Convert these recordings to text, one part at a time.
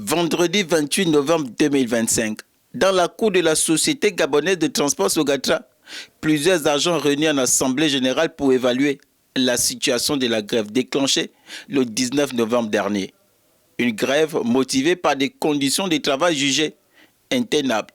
Vendredi 28 novembre 2025, dans la cour de la Société gabonaise de transport Sogatra, plusieurs agents réunis en assemblée générale pour évaluer la situation de la grève déclenchée le 19 novembre dernier. Une grève motivée par des conditions de travail jugées intenables.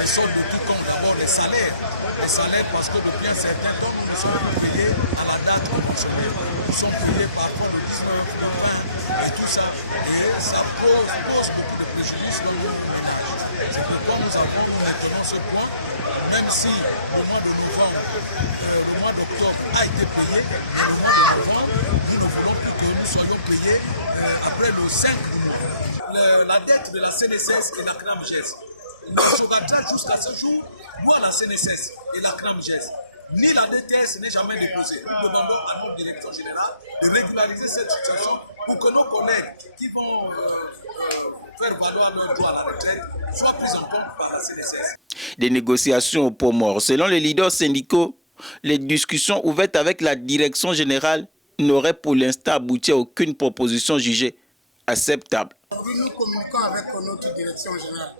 Les soldes de tout compte, d'abord les salaires. Les salaires parce que depuis un certain temps, nous sommes payés à la date conventionnelle. Nous sommes payés parfois le 19, le 20 et tout ça. Et ça pose beaucoup de préjudices dans le ménage. C'est pourquoi nous maintenons ce point, même si le mois de novembre, le mois d'octobre a été payé, mais le mois de novembre, nous ne voulons plus que nous soyons payés après le 5 novembre. La dette de la CNSS et la CNAMGES. Le Sogatra jusqu'à ce jour doit la CNSS et la CNAMGES. Ni la DTS n'est jamais déposée. Nous demandons à notre direction générale de régulariser cette situation pour que nos collègues qui vont faire valoir leur droit à la retraite soient pris en compte par la CNSS. Des négociations au pot mort. Selon les leaders syndicaux, les discussions ouvertes avec la direction générale n'auraient pour l'instant abouti à aucune proposition jugée acceptable. Nous communiquons avec notre direction générale.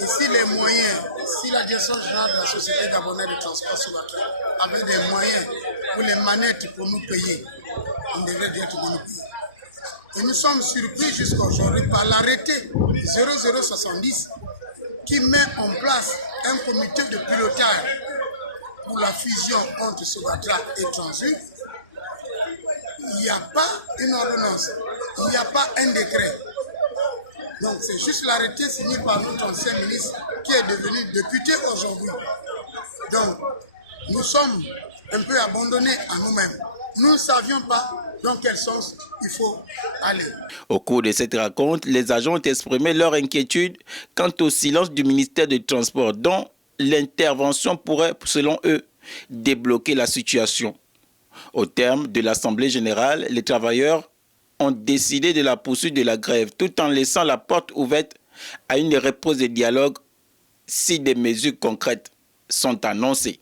Et si les moyens, si la direction générale de la Société gabonaise de transport Sogatra avait des moyens pour les manettes pour nous payer, on devrait dire de nous payer. Et nous sommes surpris jusqu'à aujourd'hui par l'arrêté 0070 qui met en place un comité de pilotage pour la fusion entre Sogatra et Transu. Il n'y a pas une ordonnance, il n'y a pas un décret. Donc c'est juste l'arrêté signé par notre ancien ministre qui est devenu député aujourd'hui. Donc nous sommes un peu abandonnés à nous-mêmes. Nous ne savions pas dans quel sens il faut aller. Au cours de cette rencontre, les agents ont exprimé leur inquiétude quant au silence du ministère des Transports, dont l'intervention pourrait, selon eux, débloquer la situation. Au terme de l'Assemblée générale, les travailleurs ont décidé de la poursuite de la grève tout en laissant la porte ouverte à une réponse de dialogue si des mesures concrètes sont annoncées.